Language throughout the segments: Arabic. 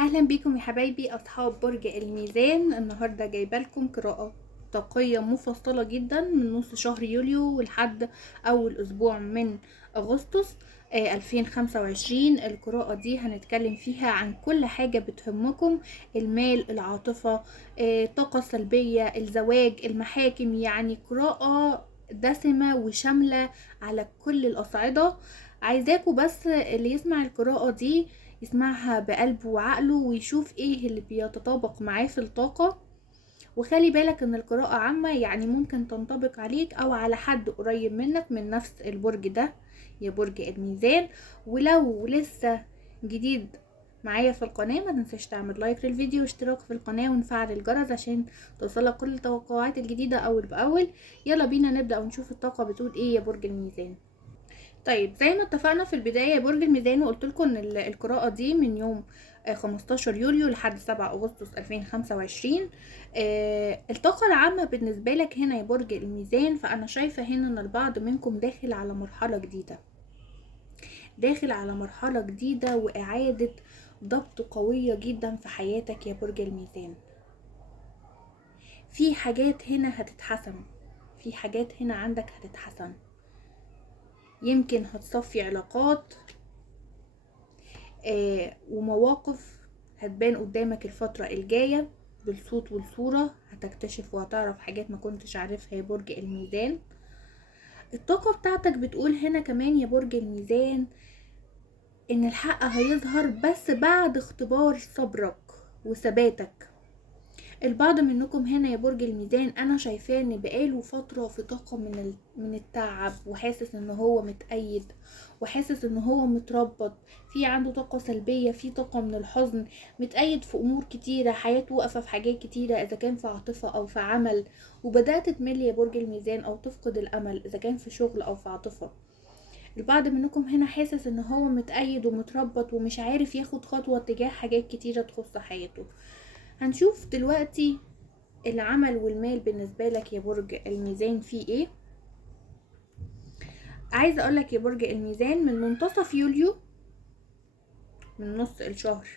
اهلا بيكم يا حبايبي اصحاب برج الميزان. النهارده جايبه لكم قراءه طاقيه مفصله جدا من نص شهر يوليو لحد اول اسبوع من اغسطس 2025. القراءه دي هنتكلم فيها عن كل حاجه بتهمكم: المال، العاطفه، الطاقه السلبيه، الزواج، المحاكم. يعني قراءه دسمه وشامله على كل الاصعده. عايزاكم بس اللي يسمع القراءه دي يسمعها بقلبه وعقله ويشوف ايه اللي بيتطابق معاه في الطاقة. وخلي بالك ان القراءة عامة، يعني ممكن تنطبق عليك او على حد قريب منك من نفس البرج ده يا برج الميزان. ولو لسه جديد معايا في القناة ما تنساش تعمل لايك للفيديو واشتراك في القناة ونفعل الجرس عشان توصلك كل التوقعات الجديدة اول باول. يلا بينا نبدأ ونشوف الطاقة بتقول ايه يا برج الميزان. طيب، زي ما اتفقنا في البداية برج الميزان وقلت لكم ان القراءة دي من يوم 15 يوليو لحد 7 اغسطس 2025. الطاقة العامة بالنسبة لك هنا يا برج الميزان، فانا شايفة هنا ان البعض منكم داخل على مرحلة جديدة، داخل على مرحلة جديدة واعادة ضبط قوية جدا في حياتك يا برج الميزان. في حاجات هنا هتتحسن، في حاجات هنا عندك هتتحسن، يمكن هتصفي علاقات ومواقف هتبان قدامك الفترة الجاية بالصوت والصورة. هتكتشف وهتعرف حاجات ما كنتش عارفها يا برج الميزان. الطاقة بتاعتك بتقول هنا كمان يا برج الميزان ان الحق هيظهر بس بعد اختبار صبرك وثباتك. البعض منكم هنا يا برج الميزان انا شايفاه ان بقاله فترة في طاقة من التعب، وحاسس ان هو متأيد، وحاسس ان هو متربط، في عنده طاقة سلبية، في طاقة من الحزن، متأيد في امور كتيرة، حياته واقفة في حاجات كتيرة اذا كان في عاطفة او في عمل، وبدأت تمل يا برج الميزان او تفقد الامل اذا كان في شغل او في عاطفة. البعض منكم هنا حاسس ان هو متأيد ومتربط ومش عارف ياخد خطوة تجاه حاجات كتيرة تخص حياته. هنشوف دلوقتي العمل والمال بالنسبة لك يا برج الميزان فيه ايه. عايزة اقولك يا برج الميزان من منتصف يوليو، من نص الشهر،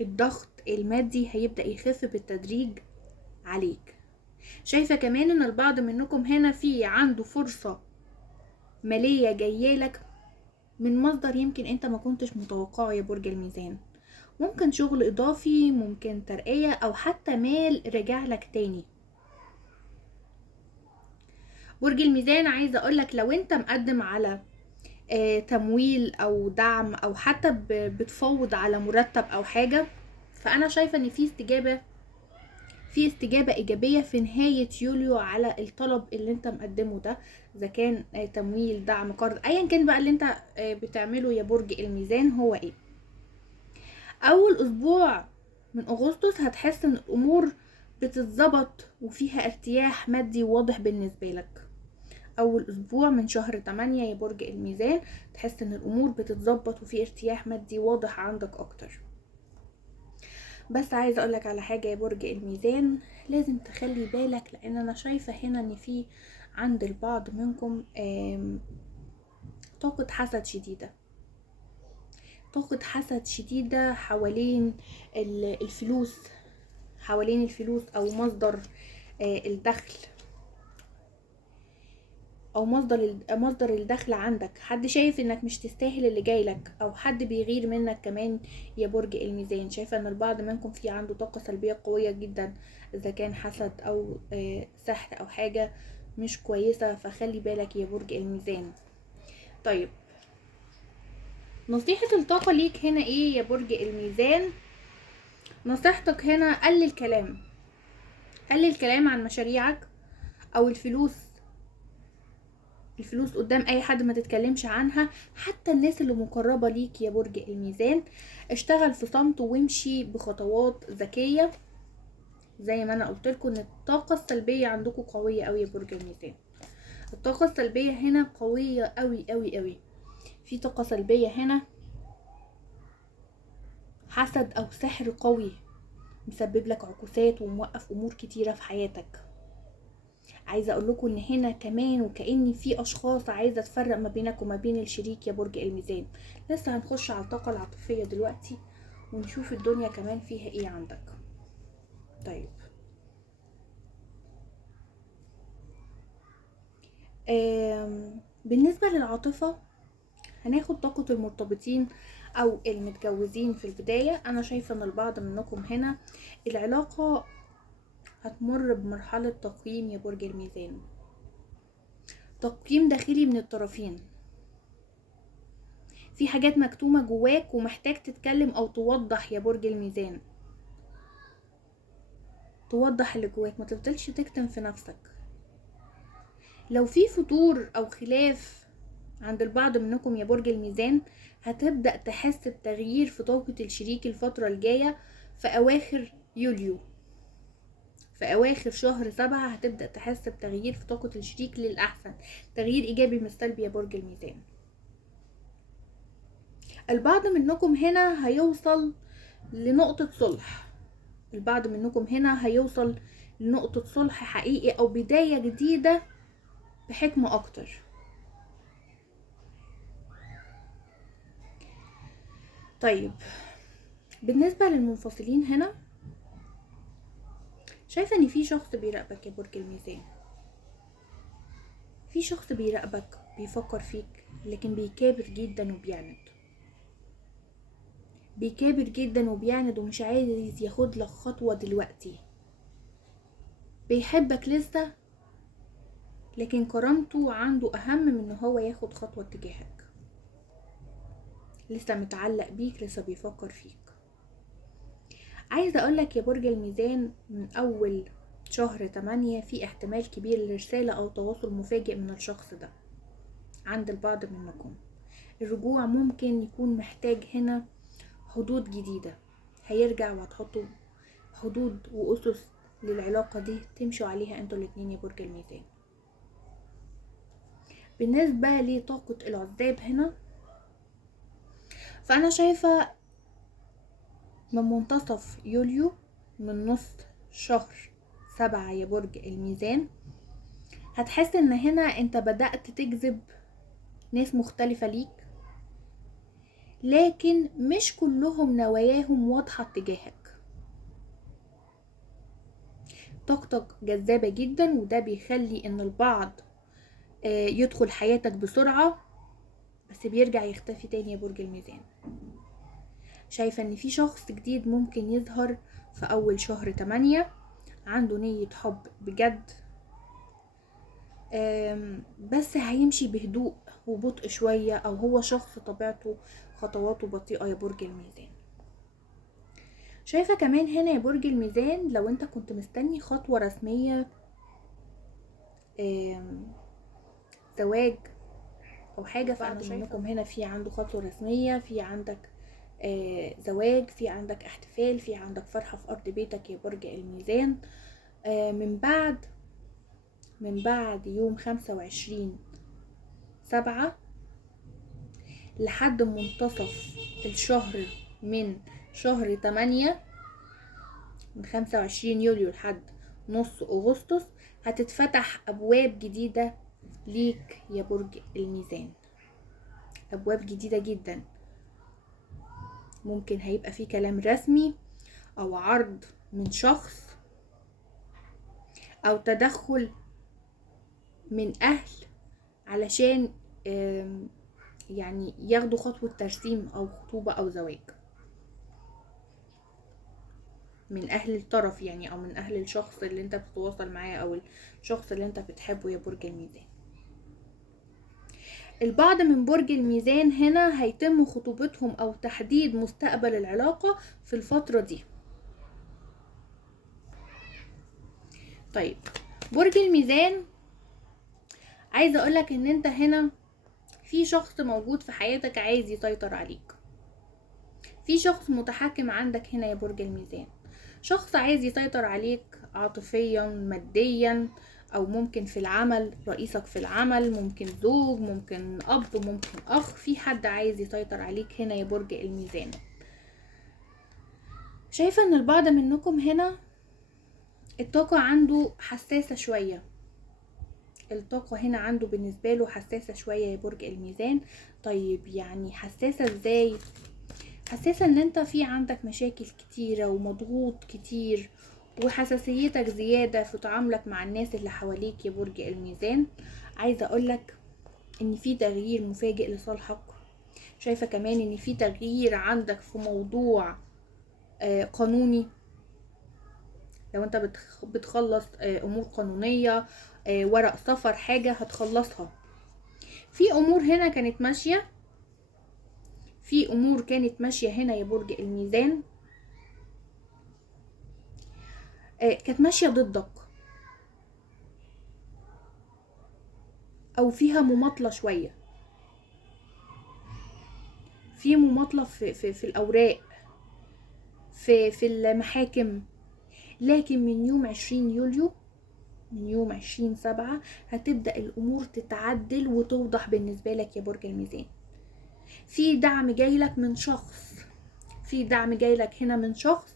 الضغط المادي هيبدأ يخف بالتدريج عليك. شايفة كمان ان البعض منكم هنا في عنده فرصة مالية جايالك من مصدر يمكن انت ما كنتش متوقعه يا برج الميزان. ممكن شغل اضافي، ممكن ترقية، او حتى مال رجع لك تاني. برج الميزان عايزة اقولك لو انت مقدم على تمويل او دعم او حتى بتفوض على مرتب او حاجة، فانا شايفة ان في استجابة ايجابية في نهاية يوليو على الطلب اللي انت مقدمه ده، اذا كان تمويل، دعم، قرض، ايا كان بقى اللي انت بتعمله يا برج الميزان هو ايه. اول اسبوع من اغسطس هتحس ان الامور بتتظبط وفيها ارتياح مادي واضح بالنسبة لك. اول اسبوع من شهر 8 يا برج الميزان تحس ان الامور بتتظبط وفي ارتياح مادي واضح عندك اكتر. بس عايزه اقولك على حاجه يا برج الميزان، لازم تخلي بالك، لان انا شايفه هنا ان في عند البعض منكم طاقه حسد شديده، طاقه حسد شديده حوالين الفلوس، حوالين الفلوس او مصدر الدخل، او مصدر الدخل عندك. حد شايف انك مش تستاهل اللي جايلك، او حد بيغير منك كمان يا برج الميزان. شايفه ان البعض منكم في عنده طاقه سلبيه قويه جدا، اذا كان حسد او سحر او حاجه مش كويسه، فخلي بالك يا برج الميزان. طيب، نصيحه الطاقه ليك هنا ايه يا برج الميزان؟ نصيحتك هنا قلل كلام، قلل كلام عن مشاريعك او الفلوس قدام اي حد، ما تتكلمش عنها، حتى الناس اللي مقربة ليك يا برج الميزان. اشتغل في صمت وامشي بخطوات ذكية. زي ما انا قلت لكم ان الطاقة السلبية عندكم قوية قوي يا برج الميزان، الطاقة السلبية هنا قوية قوي قوي قوي. في طاقة سلبية هنا، حسد او سحر قوي مسبب لك عكوسات وموقف امور كتيرة في حياتك. عايزه اقول لكم ان هنا كمان وكأن في اشخاص عايزه تفرق ما بينك وما بين الشريك يا برج الميزان. لسه هنخش على الطاقه العاطفيه دلوقتي ونشوف الدنيا كمان فيها ايه عندك. طيب بالنسبة للعاطفة هناخد طاقة المرتبطين او المتجوزين في البداية. انا شايفة ان البعض منكم هنا العلاقة هتمر بمرحلة تقييم يا برج الميزان، تقييم داخلي من الطرفين. في حاجات مكتومة جواك ومحتاج تتكلم او توضح يا برج الميزان، توضح اللي جواك، ما تفضلش تكتم في نفسك. لو في فتور او خلاف عند البعض منكم يا برج الميزان، هتبدأ تحس بتغيير في طاقة الشريك الفترة الجاية في اواخر يوليو، في اواخر شهر 7 هتبدأ تحس بتغيير في طاقة الشريك للأحسن، تغيير ايجابي مش سلبي يا برج الميزان. البعض منكم هنا هيوصل لنقطة صلح، البعض منكم هنا هيوصل لنقطة صلح حقيقي او بداية جديدة بحكمة اكتر. طيب بالنسبة للمنفصلين هنا، شايفة ان في شخص بيراقبك يا برج الميزان، في شخص بيراقبك بيفكر فيك، لكن بيكابر جدا وبيعند، بيكابر جدا وبيعند ومش عايز ياخد لك خطوة دلوقتي. بيحبك لسه، لكن كرامته عنده اهم من ان هو ياخد خطوة تجاهك. لسه متعلق بيك، لسه بيفكر فيك. عايزة اقولك يا برج الميزان، من اول شهر 8 في احتمال كبير لرسالة او تواصل مفاجئ من الشخص ده عند البعض منكم. الرجوع ممكن يكون محتاج هنا حدود جديدة، هيرجع وهتحطوا حدود وأسس للعلاقة دي تمشوا عليها انتوا الاتنين يا برج الميزان. بالنسبة لطاقة العذاب هنا، فأنا شايفة من منتصف يوليو، من نص شهر 7 يا برج الميزان، هتحس ان هنا انت بدأت تجذب ناس مختلفة ليك، لكن مش كلهم نواياهم واضحة تجاهك. طاقتك جذابة جدا، وده بيخلي ان البعض يدخل حياتك بسرعة بس بيرجع يختفي تاني يا برج الميزان. شايفة ان في شخص جديد ممكن يظهر في اول شهر 8 عنده نية حب بجد، بس هيمشي بهدوء وبطء شوية، او هو شخص طبيعته خطواته بطيئة يا برج الميزان. شايفة كمان هنا يا برج الميزان، لو انت كنت مستني خطوة رسمية، زواج او حاجة، فانا منكم هنا في عنده خطوة رسمية، في عندك زواج، في عندك احتفال، في عندك فرحة في ارض بيتك يا برج الميزان. من بعد يوم 25/7 لحد منتصف الشهر من شهر 8، من 25 يوليو لحد نص أغسطس، هتتفتح أبواب جديدة ليك يا برج الميزان، أبواب جديدة جدا. ممكن هيبقى في كلام رسمي أو عرض من شخص أو تدخل من أهل علشان يعني ياخدوا خطوة ترسيم أو خطوبة أو زواج من أهل الطرف يعني، أو من أهل الشخص اللي انت بتتواصل معاه أو الشخص اللي انت بتحبه يا برج الميزان. البعض من برج الميزان هنا هيتم خطوبتهم أو تحديد مستقبل العلاقة في الفترة دي. طيب برج الميزان، عايزة أقولك إن انت هنا في شخص موجود في حياتك عايز يسيطر عليك، في شخص متحكم عندك هنا يا برج الميزان، شخص عايز يسيطر عليك عاطفيا ماديا، او ممكن في العمل، رئيسك في العمل، ممكن زوج، ممكن اب، ممكن اخ، في حد عايز يسيطر عليك هنا يا برج الميزان. شايفة ان البعض منكم هنا الطاقة عنده حساسة شوية، الطاقة هنا عنده بالنسبة له حساسة شوية يا برج الميزان. طيب يعني حساسة ازاي؟ حاسه ان انت في عندك مشاكل كتيره ومضغوط كتير وحساسيتك زياده في تعاملك مع الناس اللي حواليك يا برج الميزان. عايزه اقولك ان في تغيير مفاجئ لصالحك. شايفه كمان ان في تغيير عندك في موضوع قانوني. لو انت بتخلص امور قانونيه، ورق سفر، حاجه هتخلصها. في امور هنا كانت ماشيه، في امور كانت ماشيه هنا يا برج الميزان، كانت ماشيه ضدك او فيها مماطله شويه، في مماطله في الاوراق، في المحاكم. لكن من يوم 20 يوليو، من يوم 20/7 هتبدأ الأمور تتعدل وتوضح بالنسبة لك يا برج الميزان. في دعم جايلك من شخص، في دعم جايلك هنا من شخص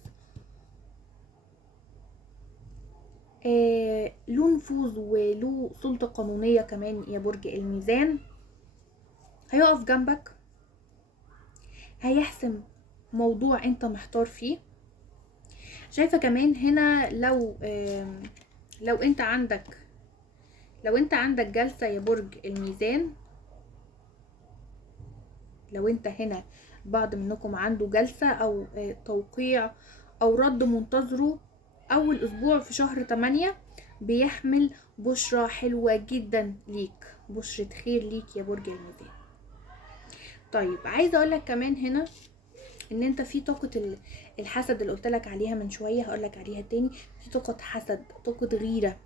له نفوذ وله سلطة قانونية كمان يا برج الميزان. هيقف جنبك، هيحسم موضوع انت محتار فيه. شايفة كمان هنا لو انت عندك جلسة يا برج الميزان، لو انت هنا بعض منكم عنده جلسة او توقيع او رد منتظره اول اسبوع في شهر 8، بيحمل بشرة حلوة جدا ليك، بشرة خير ليك يا برج الميزان. طيب عايزة اقولك كمان هنا ان انت في طاقة الحسد اللي قلتلك عليها من شوية، هقولك عليها تاني. في طاقة حسد، طاقة غيرة.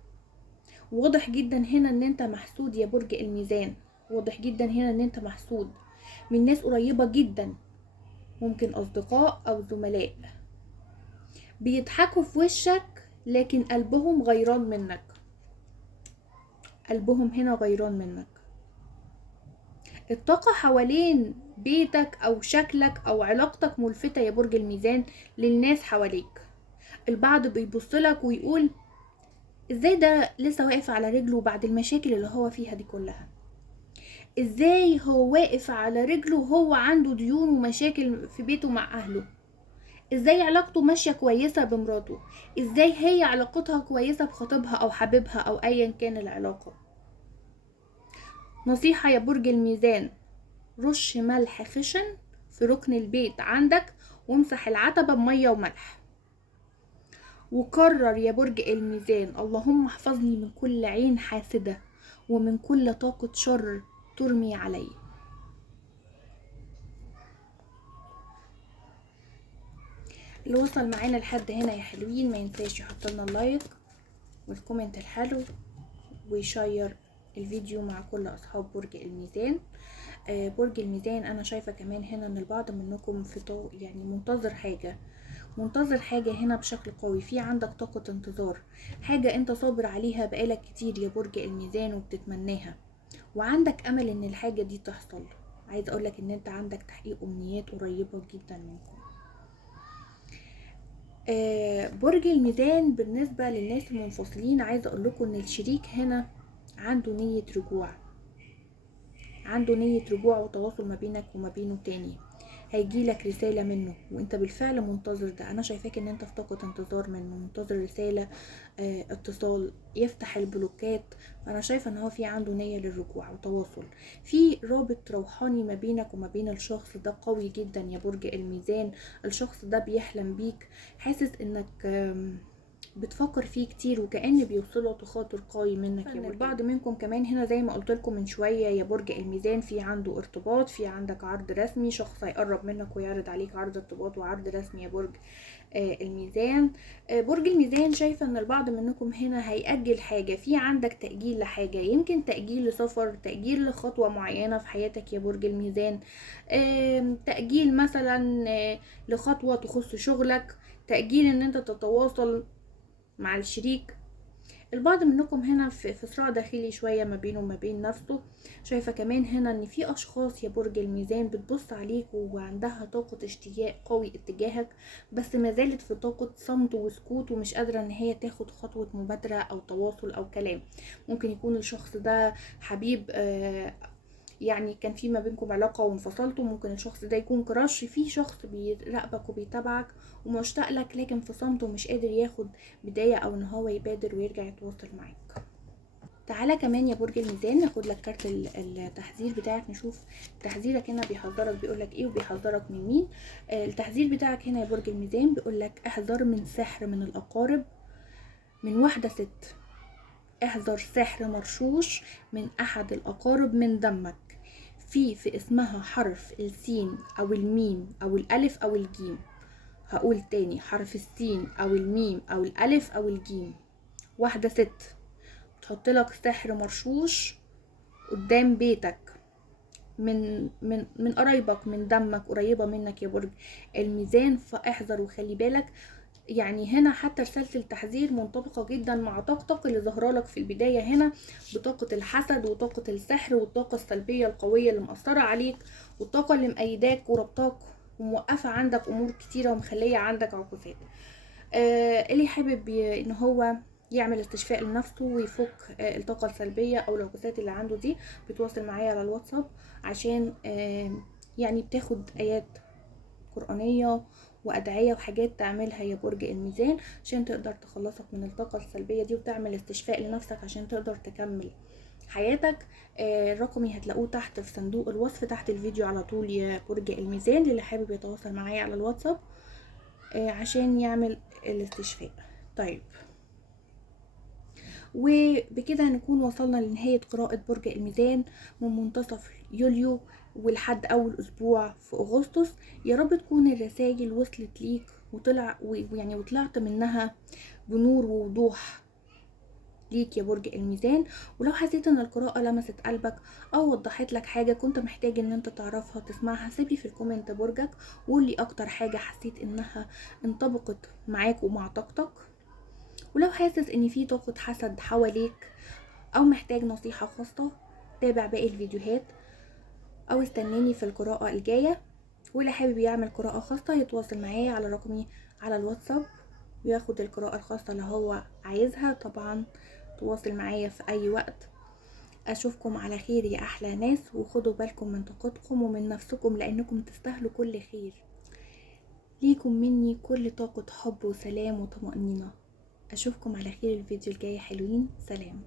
واضح جدا هنا ان انت محسود يا برج الميزان، واضح جدا هنا ان انت محسود من ناس قريبة جدا، ممكن اصدقاء او زملاء، بيضحكوا في وشك لكن قلبهم غيران منك، قلبهم هنا غيران منك. الطاقة حوالين بيتك او شكلك او علاقتك ملفتة يا برج الميزان للناس حواليك. البعض بيبصلك ويقول ازاي ده لسه واقف على رجله بعد المشاكل اللي هو فيها دي كلها، ازاي هو واقف على رجله وهو عنده ديون ومشاكل في بيته مع اهله، ازاي علاقته ماشية كويسة بمراته، ازاي هي علاقتها كويسة بخطيبها او حبيبها او ايا كان العلاقة. نصيحة يا برج الميزان، رش ملح خشن في ركن البيت عندك وامسح العتبة بمية وملح، وكرر يا برج الميزان اللهم احفظني من كل عين حاسدة ومن كل طاقة شر ترمي علي. اللي وصل معانا لحد هنا يا حلوين ما ينساش يحط لنا اللايك والكومنت الحلو ويشير الفيديو مع كل اصحاب برج الميزان. برج الميزان انا شايفة كمان هنا ان البعض منكم في يعني منتظر حاجة هنا بشكل قوي. في عندك طاقة انتظار، حاجة انت صابر عليها بقالك كتير يا برج الميزان وبتتمناها، وعندك امل ان الحاجة دي تحصل. عايز اقولك ان انت عندك تحقيق امنيات قريبة جدا منكم. برج الميزان بالنسبة للناس المنفصلين، عايزة اقول لكم ان الشريك هنا عنده نية رجوع، عنده نية رجوع وتواصل ما بينك وما بينه تاني. هيجيلك رسالة منه وانت بالفعل منتظر ده. انا شايفاك ان انت في طاقة انتظار منه، منتظر رسالة، اتصال يفتح البلوكات. فانا شايفة ان هو في عنده نية للرجوع وتواصل، في رابط روحاني ما بينك وما بين الشخص ده قوي جدا يا برج الميزان. الشخص ده بيحلم بيك، حاسس انك بتفكر فيه كتير وكأن بيوصله تخاطر قوي منك يا برج. البعض منكم كمان هنا زي ما قلت لكم من شوية يا برج الميزان في عنده ارتباط، في عندك عرض رسمي، شخص هيقرب منك ويعرض عليك عرض ارتباط وعرض رسمي يا برج الميزان. برج الميزان شايفة ان البعض منكم هنا هيأجل حاجة، في عندك تأجيل لحاجة، يمكن تأجيل لسفر، تأجيل لخطوة معينة في حياتك يا برج الميزان، تأجيل مثلا لخطوة تخص شغلك، تأجيل ان انت تتواصل مع الشريك. البعض منكم هنا في صراع داخلي شوية ما بينه وما بين نفسه. شايفة كمان هنا ان في اشخاص يا برج الميزان بتبص عليك وعندها طاقة اشتياق قوي اتجاهك، بس ما زالت في طاقة صمت وسكوت ومش قادرة ان هي تاخد خطوة مبادرة او تواصل او كلام. ممكن يكون الشخص ده حبيب يعني كان في ما بينكم علاقة وانفصلتوا، ممكن الشخص ده يكون كراش، في شخص بيراقبك وبيتابعك ومشتاق لك، لكن في صمته مش قادر ياخد بداية او ان هو يبادر ويرجع يتواصل معاك. تعالى كمان يا برج الميزان ناخد لك كارت التحذير بتاعك، نشوف تحذيرك هنا بيحذرك بيقولك ايه وبيحذرك من مين. التحذير بتاعك هنا يا برج الميزان بيقولك احذر من سحر من الاقارب، من واحدة ست، احذر سحر مرشوش من احد الاقارب من دمك، في اسمها حرف السين او الميم او الالف او الجيم. هقول تاني، حرف السين او الميم او الالف او الجيم. واحدة ست تحط لك سحر مرشوش قدام بيتك، من قرايبك من دمك، قريبة منك يا برج الميزان، فاحذر وخلي بالك. يعني هنا حتى رسالة التحذير منطبقة جدا مع طاقتك اللي ظهرالك في البداية هنا، بطاقة الحسد وطاقة السحر والطاقة السلبية القوية اللي مأثرة عليك، والطاقة اللي مأيداك وربطاك وموقفة عندك أمور كتيرة ومخلية عندك عقوبات. اللي حابب ان هو يعمل استشفاء لنفسه ويفك الطاقة السلبية او العقوبات اللي عنده دي، بتواصل معايا على الواتساب، عشان يعني بتاخد ايات قرآنية وأدعية وحاجات تعملها يا برج الميزان عشان تقدر تخلصك من الطاقة السلبية دي وتعمل استشفاء لنفسك عشان تقدر تكمل حياتك. رقمي هتلاقوه تحت في صندوق الوصف تحت الفيديو على طول يا برج الميزان، اللي حابب يتواصل معايا على الواتساب عشان يعمل الاستشفاء. طيب، وبكده نكون وصلنا لنهاية قراءة برج الميزان من منتصف يوليو ولحد أول أسبوع في أغسطس. يا رب تكون الرسائل وصلت ليك وطلعت منها بنور ووضوح ليك يا برج الميزان. ولو حسيت ان القراءة لمست قلبك او وضحت لك حاجة كنت محتاج ان انت تعرفها تسمعها، سيبلي في الكومنت برجك وقولي اكتر حاجة حسيت انها انطبقت معاك ومع طاقتك. ولو حاسس ان في طاقة حسد حواليك او محتاج نصيحة خاصة، تابع باقي الفيديوهات او استناني في القراءة الجاية. واللي حابب يعمل قراءة خاصة يتواصل معايا على رقمي على الواتساب وياخد القراءة الخاصة اللي هو عايزها. طبعا تواصل معايا في اي وقت. اشوفكم على خير يا احلى ناس، وخدوا بالكم من طاقتكم ومن نفسكم لانكم تستاهلوا كل خير. ليكم مني كل طاقة حب وسلام وطمأنينة. اشوفكم على خير الفيديو الجاي. حلوين، سلام.